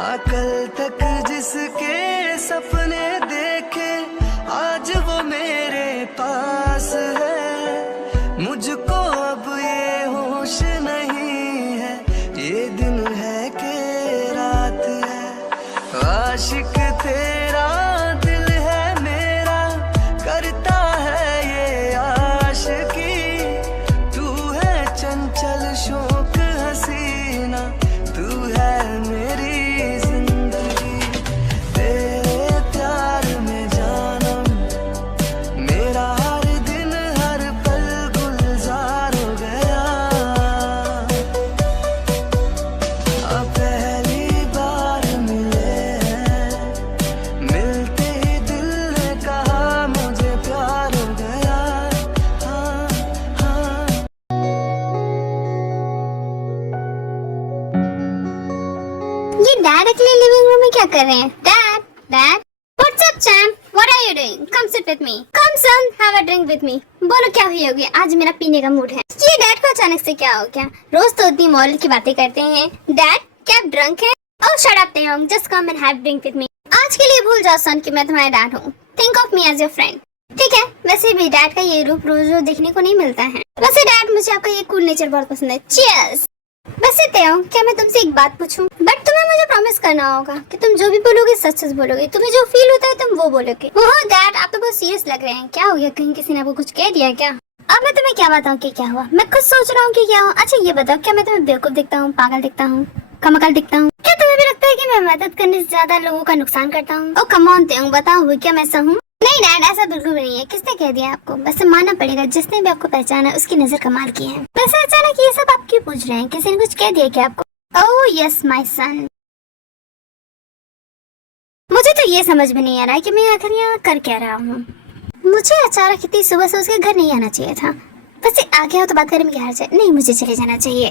कल तक जिसके सपने देखे आज वो मेरे पास है। मुझको अब ये होश नहीं है, ये दिन है कि रात है। आशिक तेरा दिल है मेरा, करता है ये आशिकी। तू है चंचल शौक हसीना, तू है मेरी जिंदगी। तेरे प्यार में जानम मेरा हर दिन हर पल गुलजार हो गया। अब पहली बार मिले हैं, मिलते ही दिल ने कहा मुझे प्यार हो गया। हाँ हाँ। ये डैड अकेले लिविंग रूम में क्या कर रहे हैं? Dad, dad, what's up champ? What are you doing? Come sit with me. Come son, have a drink with me. बोलो क्या हुई होगी? आज मेरा पीने का मूड है। ये डैड को अचानक से क्या हो गया? रोज तो इतनी मॉरल की बातें करते हैं। डैड, क्या आप ड्रंक हैं? Oh shut up Taeyang, just come and have drink with me. आज के लिए भूल जाओ सन कि मैं तुम्हारा डैड हूँ। Think of me as your friend. ठीक है, वैसे भी डैड का ये रूप रोज रोज देखने को नहीं मिलता है। वैसे डैड, मुझे आपका ये कूल नेचर बहुत पसंद है। चीयर्स। वैसे तेयंग, क्या मैं तुमसे एक बात पूछूं? बट तुम्हें मुझे प्रॉमिस करना होगा कि तुम जो भी बोलोगे सच सच बोलोगे। तुम्हें जो फील होता है तुम वो बोलोगे। ओह डैड, आप तो बहुत सीरियस लग रहे हैं। क्या हो गया? कहीं किसी ने आपको कुछ कह दिया क्या? अब मैं तुम्हें क्या बताऊं कि क्या हुआ? मैं खुद सोच रहा हूँ कि क्या हुआ। अच्छा ये बताओ, क्या मैं तुम्हें बेवकूफ दिखता हूँ, पागल दिखता हूँ, कमकल दिखता हूँ? क्या तुम्हें भी लगता है कि मैं मदद करने से ज्यादा लोगों का नुकसान करता हूँ? ओ कम ऑन तेयंग, बताओ क्या मैं ऐसा हूँ? नहीं डैड, ऐसा बिल्कुल भी नहीं है। किसने कह दिया आपको? वैसे मानना पड़ेगा, जिसने भी आपको पहचाना उसकी नजर कमाल की है। वैसे अचानक ये सब आप क्यों पूछ रहे हैं? किसी ने कुछ कह दिया क्या आपको? Oh yes my son. मुझे तो ये समझ में नहीं आ रहा है कि मैं आखिर यहाँ कर क्या रहा हूँ। मुझे अचानक इतनी सुबह से उसके घर नहीं आना चाहिए था। वैसे आ गया हो तो बात करें में क्या हर्ज है? नहीं, मुझे चले जाना चाहिए।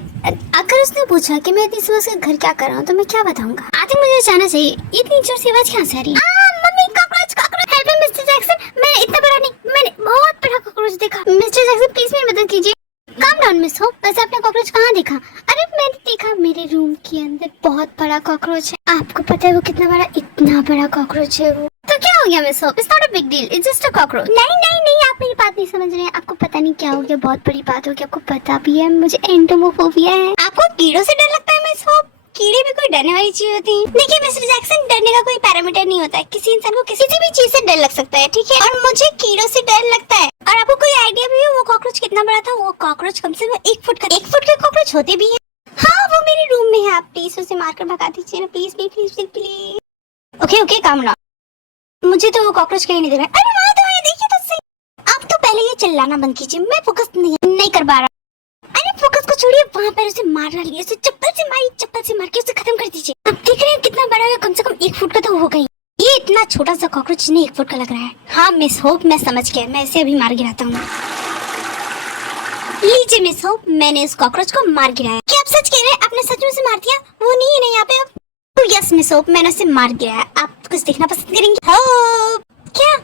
अगर उसने पूछा कि मैं इतनी सुबह से घर क्या कर रहा हूँ तो मैं क्या बताऊंगा? आई थिंक मुझे जाना चाहिए। इतनी जोर से आवाज कहाँ से आ रही है? Mummy, cockroach, cockroach, help me mister Jackson. मैंने इतना बड़ा नहीं, मैंने बहुत बड़ा कॉकरोच देखा। मिस्टर जैक्सन प्लीज मेरी मदद कीजिए। काम डाउन मिस हो। वैसे आपने कॉकरोच कहाँ देखा? अरे मैंने देखा मेरे रूम के अंदर बहुत बड़ा कॉकरोच है। आपको पता है वो कितना बड़ा? इतना बड़ा कॉकरोच है वो। तो क्या हो गया मिस हो? It's not a big deal, it's just a cockroach. नहीं नहीं नहीं, आप मेरी बात नहीं समझ रहे हैं। आपको पता नहीं क्या हो गया, बहुत बड़ी बात हो गई। आपको पता भी है मुझे एंटोमोफोबिया है। आपको कीड़ों से डर लगता है मिस हो? कीड़े भी कोई डरने वाली चीज होती है? देखिए मिस्टर जैक्सन, डरने का कोई पैरामीटर नहीं होता है। किसी इंसान को किसी भी चीज से डर लग सकता है, ठीक है? और मुझे कीड़ों से डर लगता है। और आपको कोई आइडिया भी है वो कॉकरोच कितना बड़ा था? वो कॉकरोच कम से कम 1 फुट का। 1 फुट के कॉकरोच होते भी हैं। हाँ वो मेरे रूम में है। आप प्लीज उसे मारकर भगा दीजिए ना, please please please please please. Okay okay, calm down. मुझे तो वो कॉकरोच कहीं नहीं दिख रहा। अरे वहाँ तो है, देखिए तो सही। आप तो पहले ये चिल्लाना बंद कीजिए। मैं फोकस नहीं कर पा रहा। अरे फोकस को छोड़िए, वहाँ पर उसे मार डालिए। उसे चप्पल से मारिए, चप्पल से मार के उसे खत्म कर दीजिए। आप देख रहे हैं कितना बड़ा है? कम से कम 1 फुट का तो होगा ही। ये इतना छोटा सा कॉकरोच नहीं 1 फुट का लग रहा है। हाँ मिस होप, मैं समझ गया। मैं इसे अभी मार गिराता हूँ। लीजिए मिस होप, मैंने इस कॉकरोच को मार गिराया। क्या आप सच कह रहे हैं? आपने सच में उसे मार दिया? वो नहीं है ना यहाँ पे अब? तो यस मिस होप, मैंने उसे मार गिराया। आप कुछ देखना पसंद करेंगे? होप क्या?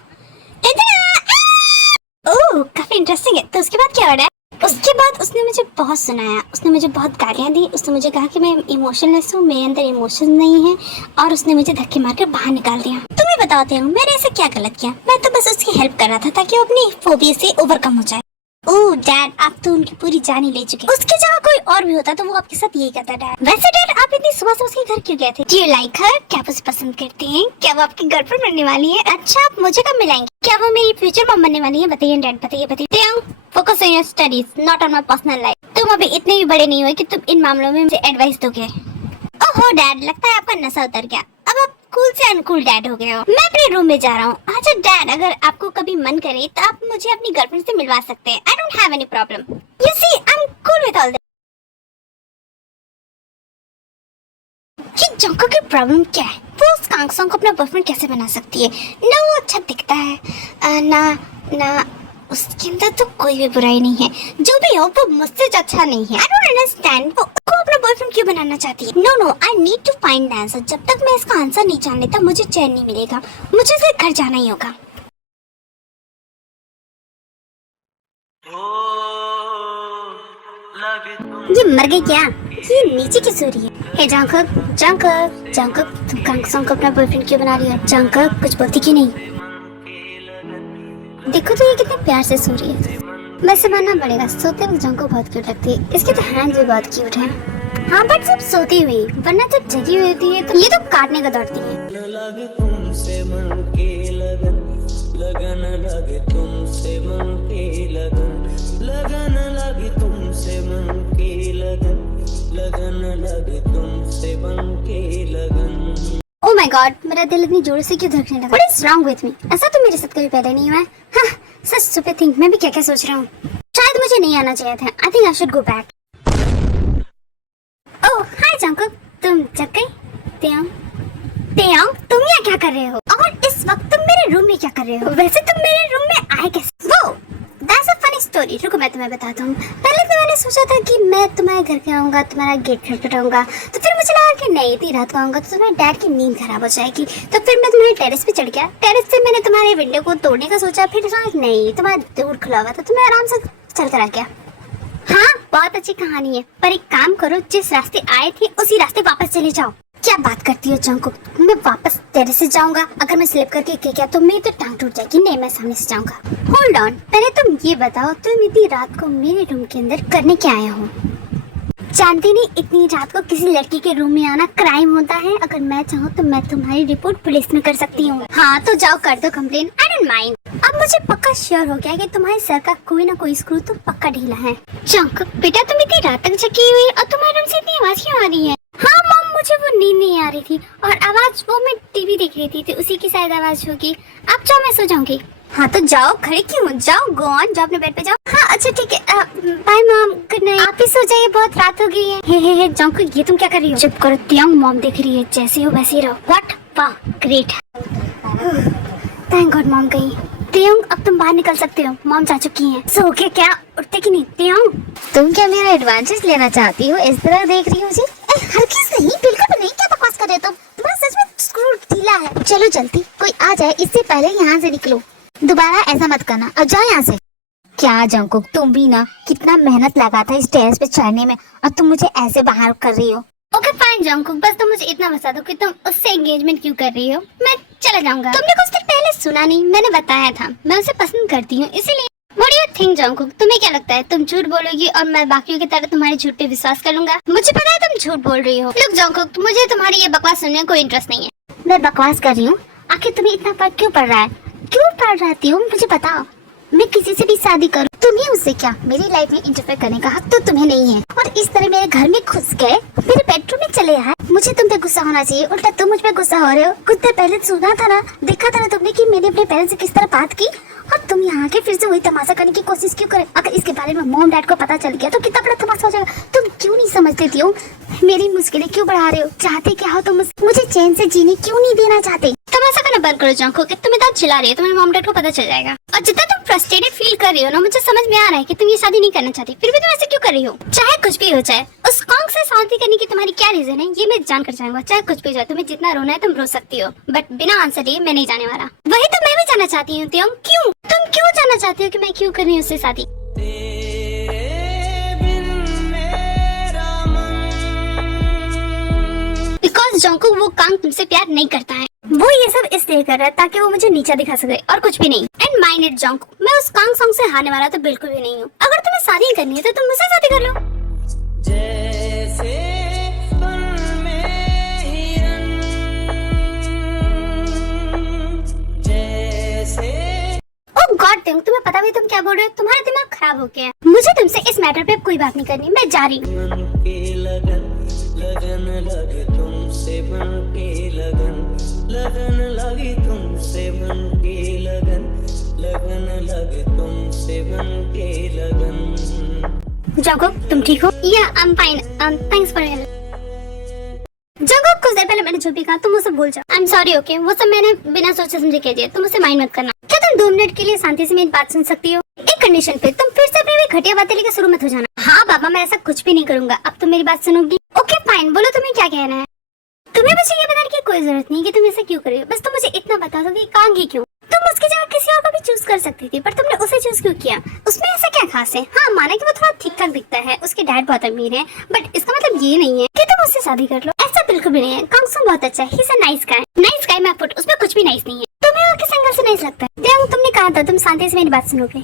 ओह काफी इंटरेस्टिंग है। तो उसके बाद क्या हो रहा है? उसके बाद उसने मुझे बहुत सुनाया, उसने मुझे बहुत गालियाँ दी। उसने मुझे कहा कि मैं इमोशनलेस हूँ, मेरे अंदर इमोशन नहीं है, और उसने मुझे धक्के मारकर बाहर निकाल दिया। तुम्हें बताते हूँ मैंने ऐसा क्या गलत किया। मैं तो बस उसकी हेल्प कर रहा था ताकि वो अपनी फोबिया से ओवरकम हो जाए। ओह डैड, आप तो उनकी पूरी जान ही ले चुके। उसकी जगह कोई और भी होता तो वो आपके साथ यही करता। डैड वैसे डैड, आप इतनी सुबह से उसके घर क्यों गए थे? डू यू लाइक हर? क्या आप उसे पसंद करते हैं? क्या वो आपकी गर्लफ्रेंड बनने वाली है? अच्छा, आप मुझे कब मिलाएंगे? क्या वो मेरी फ्यूचर मॉम बनने वाली है? बताइए डैड, बताइए बताइए। Focus on your studies, not on my personal life. तुम अभी इतने भी बड़े नहीं हुए कि तुम इन मामलों में मुझे एडवाइस दोगे। ओहो डैड, लगता है आपका नशा उतर गया। अब आप कूल से अनकूल डैड हो गए हो। मैं अपने रूम में जा रहा हूँ। अच्छा डैड, अगर आपको कभी मन करे तो आप मुझे अपनी गर्लफ्रेंड से मिलवा सकते हैं। I don't have any problem. You see, I am cool with all this. ये जोंको की प्रॉब्लम क्या है? वो उस कांगसोंग को अपना बॉयफ्रेंड कैसे बना सकती है? ना वो अच्छा दिखता है, ना उसके अंदर तो कोई भी बुराई नहीं है। जो भी हो वो मुझसे अच्छा नहीं है। आई डोंट अंडरस्टैंड वो अपना बॉयफ्रेंड क्यों बनाना चाहती है। No I need to find the answer. जब तक मैं इसका आंसर नहीं जान लेता मुझे चैन नहीं मिलेगा। मुझे सिर्फ घर जाना ही होगा। ये मर गई क्या? ये नीचे की सो रही है। हे जंगकुक, जंगकुक, जंगकुक, तुम कांग सॉन्ग को अपना बॉयफ्रेंड क्यों बना रही हो? जंगकुक कुछ बोलती क्यों नहीं? देखो तो ये कितने प्यार से सो रही है। वैसे मानना पड़ेगा, सोते वक्त जंगकुक बहुत क्यूट लगती है। इसके तो हैंड्स भी बहुत क्यूट हैं। हाँ बट सब सोती हुई, वरना जब जगी हुई होती है तो ये तो काटने का दौड़ती है। लगे तुमसे मन के लगन, लगन लगे तुमसे मन के लगन, लगन लगे तुमसे मन के लगन, लगन लगे तुमसे मन के लगन। ओह माय गॉड, मेरा दिल इतनी जोर से क्यों धड़कने लगा? What is wrong with me? ऐसा तो मेरे साथ कभी पहले नहीं हुआ है। हाँ, सच stupid thing, मैं भी क्या क्या सोच रहा हूँ। शायद मुझे नहीं आना चाहिए था। I think I should go back. Oh hi Jungkook, तुम जग गई? तेयंग, तेयंग, तुम यहाँ क्या कर रहे हो? और इस वक्त तुम मेरे रूम में क्या कर रहे हो? वैसे तुम मेरे रूम में आए कैसे? वो That's a funny story. रुको मैं तुम्हें बताता हूँ। पहले तो मैंने सोचा था कि मैं तुम्हारे घर पे आऊंगा, तुम्हारा गेट खटखटाऊंगा, तो फिर मुझे लगा कि नहीं, इतनी रात को आऊंगा तो तुम्हारे डैड की नींद खराब हो जाएगी। तो फिर मैं तुम्हारे टेरेस पे चढ़ गया। टेरेस से मैंने तुम्हारे विंडो को तोड़ने का सोचा, फिर सोचा नहीं, तुम्हारा डोर खुला हुआ था तो मैं आराम से चल कर आ गया। हाँ, बहुत अच्छी कहानी है, पर एक काम करो, जिस रास्ते आए थे उसी रास्ते वापस चले जाओ। क्या बात करती हो जंगकुक? मैं वापस टेरेस से जाऊंगा? अगर मैं स्लिप करके गिर गया तो मेरी तो टांग टूट जाएगी। नहीं, मैं सामने से जाऊंगा। होल्ड ऑन, पहले तुम ये बताओ, तुम इतनी रात को मेरे रूम के अंदर करने क्या आए हो? जानती नहीं, इतनी रात को किसी लड़की के रूम में आना क्राइम होता है। अगर मैं चाहूँ तो मैं तुम्हारी रिपोर्ट पुलिस में कर सकती हूँ। हाँ तो जाओ कर दो कंप्लेन, आई डोंट माइंड। अब मुझे पक्का श्योर हो गया कि तुम्हारे सर का कोई ना कोई स्क्रू तो पक्का ढीला है। जंगकुक बेटा, तुम इतनी रात तक जगी हुई और तुम्हारे रूम से इतनी आवाज क्यों आ रही है? हाँ मॉम, मुझे वो नींद नहीं आ रही थी और आवाज वो मैं टीवी देख रही थी तो उसी की शायद आवाज होगी। अब जाओ, मैं सो जाऊंगी। हाँ तो जाओ, खड़े क्यों? जाओ, गो ऑन, जाओ अपने बेड पे जाओ। हाँ अच्छा ठीक है, बाय मॉम, गुड नाइट। आप ही सो जाइए, बहुत रात हो गई है। हे जंगकुक, ये तुम क्या कर रही हो? चुप करो, तियांग मॉम देख रही है, जैसे हो वैसे ही रहो। व्हाट? वाह ग्रेट, थैंक गॉड मॉम गई। तियांग, अब तुम बाहर निकल सकते हो, मॉम जा चुकी हैं। सो के क्या उठते कि नहीं? तियांग, तुम क्या मेरा एडवांटेज लेना चाहती हो? इस तरह देख रही हो मुझे? हरगिज़ नहीं, बिल्कुल नहीं। क्या बकवास कर रहे हो तुम? तुम्हारा सच में स्क्रू ढीला है। चलो जल्दी, कोई आ जाए इससे पहले यहाँ से निकलो। दोबारा ऐसा मत करना, अब जाओ यहाँ से। क्या जंगकुक, तुम भी ना, कितना मेहनत लगा था इस टेरेस पे चढ़ने में और तुम मुझे ऐसे बाहर कर रही हो। ओके फाइन जंगकुक, बस तुम मुझे इतना बता दो कि तुम उससे एंगेजमेंट क्यों कर रही हो। मैं चला जाऊंगा। तुमने कुछ देर पहले सुना नहीं? मैंने बताया था मैं उसे पसंद करती हूँ, इसीलिए। What do you think Jungkook, तुम्हें क्या लगता है तुम झूठ बोलोगी और मैं बाकियों की तरह तुम्हारे झूठ पे विश्वास कर लूंगा? मुझे पता है तुम झूठ बोल रही हो। लुक जंगकुक, मुझे तुम्हारी ये बकवास सुनने में कोई इंटरेस्ट नहीं है। मैं बकवास कर रही हूँ? आखिर तुम्हें इतना फर्क क्यों पड़ रहा है? क्यों पड़ रही हो मुझे बताओ। मैं किसी से भी शादी करूं, तुम्हें उससे क्या? मेरी लाइफ में इंटरफेयर करने का हक तो तुम्हें नहीं है। और इस तरह मेरे घर में घुस गए, मेरे बेडरूम में चले आए। मुझे तुम पे गुस्सा होना चाहिए, उल्टा तुम मुझ पे गुस्सा हो रहे हो। कुछ देर पहले सुना था ना, देखा था ना तुमने कि मैंने अपने पेरेंट्स से किस तरह बात की, और तुम यहाँ के फिर से वही तमाशा करने की कोशिश क्यों करे? अगर इसके बारे में मॉम डैड को पता चल गया तो कितना बड़ा तमाशा हो जाएगा। तुम क्यों नहीं समझ देती हो? मेरी मुश्किलें क्यों बढ़ा रहे हो? चाहते क्या हो तुम? मुझे चैन से जीने क्यों नहीं देना चाहते? तमाशा करना बंद करो जंगकुक, तुम इतना चिल्ला रही हो, तुम्हारे मॉम डैड को पता चल जाएगा। और जितना तुम फ्रस्ट्रेटेड फील कर रही हो ना, मुझे समझ में आ रहा है कि तुम ये शादी नहीं करना चाहती, फिर भी तुम ऐसे क्यों कर रही हो? चाहे कुछ भी हो जाए, उस कॉन्ग से शादी करने की तुम्हारी क्या रीजन है, ये मैं जानकर चाहूंगा। चाहे कुछ भी हो जाए, तुम्हें जितना रोना है तुम रो सकती हो, बट बिना आंसर दिए मैं नहीं जाने वाला। वही तो मैं भी जानना चाहती हूँ। क्यों? तुम क्यों जानना चाहती हो कि मैं क्यों कर रही हूँ उससे शादी? बिकॉज जंगकुक, वो कांग तुमसे प्यार नहीं करता है। वो ये सब इसलिए कर रहा है ताकि वो मुझे नीचा दिखा सके, और कुछ भी नहीं। एंड माइंड इट जंगकुक, मैं उस कांग सॉन्ग से हारने वाला तो बिल्कुल भी नहीं हूँ। अगर तुम्हें शादी करनी है तो तुम मुझसे शादी कर लो। जैसे पल में हिरन, जैसे ओह गॉड डैम, तुम्हें पता भी तुम क्या बोल रहे हो? तुम्हारा दिमाग खराब हो गया है। मुझे तुमसे इस मैटर पे कोई बात नहीं करनी, मैं जा रही हूँ। मन के लगन, लगन लगे तुमसे मन के लगन, लगन लगे तुमसे मन के लगन, लगन लगे तुमसे मन के लगन। जंगकुक, तुम ठीक हो? या I am fine, thanks for help. Jungkook, कुछ देर पहले मैंने जो भी कहा तुम उसे भूल जाओ। I am sorry, okay? वो सब मैंने बिना सोचे समझे कह दिया, तुम उसे माइंड मत करना। क्या तुम 2 मिनट के लिए शांति से मेरी बात सुन सकती हो? एक कंडीशन पे, तुम फिर से अपनी भी घटिया बातें लेकर शुरू मत हो जाना। हाँ बाबा, मैं ऐसा कुछ भी नहीं करूंगा। अब तुम मेरी बात सुनोगी? ओके फाइन, बोलो तुम्हें क्या कहना है। तुम्हें मुझे ये बताने की कोई जरूरत नहीं कि तुम ऐसा क्यों कर रही हो, बस तुम मुझे इतना बता दो कि कांग ही क्यों? तुम उसकी जगह किसी और को भी चूज कर सकती थी, पर तुमने उसे चूज क्यों किया? उसमें ऐसा क्या खास है? हाँ, माना कि वो थोड़ा ठीक ठाक दिखता है, उसके डैड बहुत अमीर है, बट इसका मतलब ये नहीं है कि तुम उससे शादी कर लो। ऐसा बिल्कुल भी नहीं है। कांगसुन बहुत अच्छा है, he is a nice guy. Nice guy मैं पुट, उसमें कुछ भी नाइस नहीं है। तुम्हें वो किस एंगल से नाइस लगता है? त्यांग, तुमने कहा था तुम शांति से मेरी बात सुनोगे।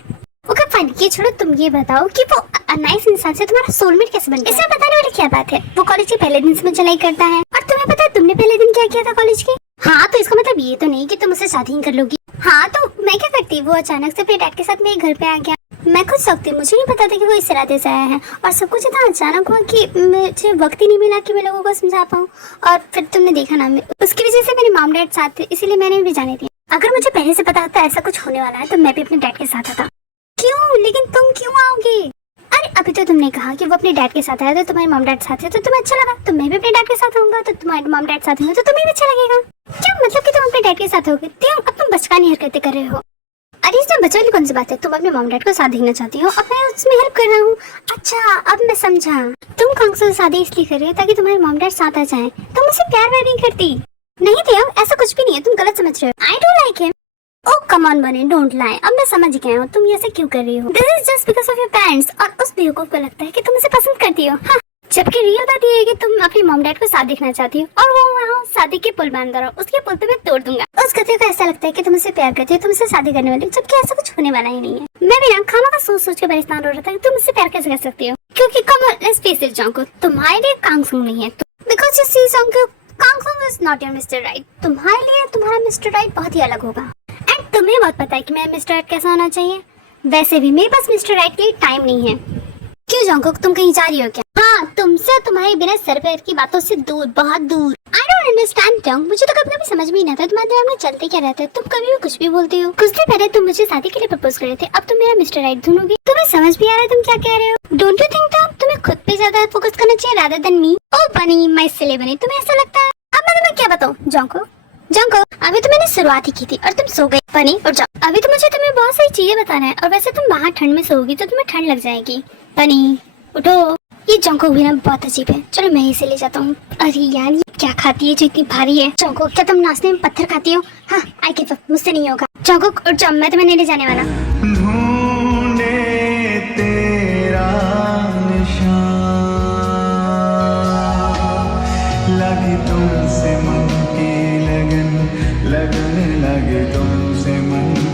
ओके फाइन, ये छोड़ो, तुम ये बताओ कि वो नाइस इंसान से तुम्हारा सोलमेट कैसे बन गया? इसमें बताने वाली क्या बात है? वो कॉलेज के पहले दिन से मुझे लाइक करता है, और तुम्हें पता है तुमने पहले दिन क्या किया था कॉलेज के? हाँ, तो इसका मतलब ये तो नहीं कि तुम उससे शादी ही कर लोगी। हाँ, तो मैं क्या करती? वो अचानक से अपने डैड के साथ मेरे घर पे आ गया। मैं खुद सकती, मुझे नहीं पता था कि वो इस इरादे से आया है, और सब कुछ इतना अचानक हुआ कि मुझे वक्त ही नहीं मिला कि मैं लोगों को समझा पाऊँ। और फिर तुमने देखा ना, उसकी वजह से मेरे मॉम डैड साथ थे, इसीलिए मैंने भी जाने दिया। अगर मुझे पहले से पता होता ऐसा कुछ होने वाला है तो मैं भी अपने डैड के साथ आता। क्यों? लेकिन तुम क्यों आओगे? अरे अभी तो तुमने कहा कि वो अपने डैड के साथ आया, तो तुम्हारे मॉम डैड साथ है तो तुम्हें अच्छा लगा, तो मैं भी अपने डैड के साथ आऊंगा, तो तुम्हारे मॉम डैड साथ होंगे तो तुम्हें भी अच्छा लगेगा। क्या मतलब कि तुम अपने डैड के साथ होगे? अब तुम बचकानी हरकतें कर रहे हो। अरे इसमें बच्चों वाली कौन सी बात है? तुम अपने मॉम डैड को साथ देखना चाहती हो, अब मैं उसमें हेल्प कर रहा हूँ। अच्छा, अब मैं समझा। तुम कांगसुन से शादी इसलिए कर रही हो ताकि तुम्हारे मॉम डैड साथ आ जाएं। तुम मुझसे प्यार व्यार नहीं करती। नहीं थे, ऐसा कुछ भी नहीं है, तुम गलत समझ रहे हो। I don't like him. Oh come on बने, डोंट लाई। अब मैं समझ गया हूँ तुम ये ऐसे क्यों कर रही हो। This is just because of your parents, और उस बेवकूफ को लगता है कि तुम उसे पसंद करती हो। हाँ, जबकि रियल बात ये है कि तुम अपनी मॉम डैड को साथ देखना चाहती हो, और वो वहाँ शादी के पुल बांध रहा हो, उसके पुल तो मैं तोड़ दूंगा। उस गधे को ऐसा लगता है कि तुम उससे प्यार करती हो, तुम उससे शादी करने वाली, जबकि ऐसा कुछ होने वाला ही नहीं है। मैं भी ना खाना का सोच सोच के परेशान हो रहा था कि तुम उससे प्यार कैसे कर सकती हो, क्योंकि come let's face it Jungkook, तुम्हारे लिए कांगसुन नहीं है। Because you see Jungkook, Kangsun is not your mister right. तुम्हारे लिए तुम्हारा मिस्टर राइट बहुत ही अलग होगा। एंड तुम्हें बहुत पता है कि मैं मिस्टर राइट कैसा होना चाहिए। वैसे भी मेरे पास मिस्टर राइट के लिए टाइम नहीं है। क्यों जंगकुक, तुम कहीं जा रही हो क्या? हाँ, तुमसे तुम्हारी बिना सर पैर की बातों से दूर, बहुत दूर। आई डोंट अंडरस्टैंड जंग, मुझे तो कभी कभी समझ में ही नहीं आता तुम्हारे दिमाग में चलते क्या रहता है। तुम कभी भी कुछ भी बोलती हो। कुछ दिन पहले तुम मुझे शादी के लिए प्रपोज कर रहे थे, अब तुम मेरा मिस्टर राइट ढूंढोगी। तुम्हें समझ भी आ रहा है तुम क्या कह रहे हो? डोंट यू थिंक तुम्हें खुद पे ज्यादा फोकस करना चाहिए रादर देन मी? ओ बनी, माय सिले बनी, तुम्हें ऐसा लगता है? अब मैं तुम्हें क्या बताऊं जंगकुक? अभी तो मैंने शुरुआत ही की थी और तुम सो गई। बनी उठ जाओ, अभी तो मुझे तुम्हें बहुत सारी चीजें बताना है, और वैसे तुम बाहर ठंड में सोओगी तो तुम्हें ठंड लग जाएगी। बनी उठो। ये जंगकुक भी ना बहुत अजीब है, चलो मैं इसे ले जाता हूँ। अरे यार, ये क्या खाती है जो इतनी भारी है? जंगकुक, क्या तुम नाश्ते में पत्थर खाती हो? हाँ, आई गिव अप, मुझसे नहीं होगा। जंगकुक उठ जाओ, मैं तुम्हें नहीं ले जाने वाला। ढूंढे तेरा निशान, लगी तुमसे मन की लगन, लगन लगे तुमसे मन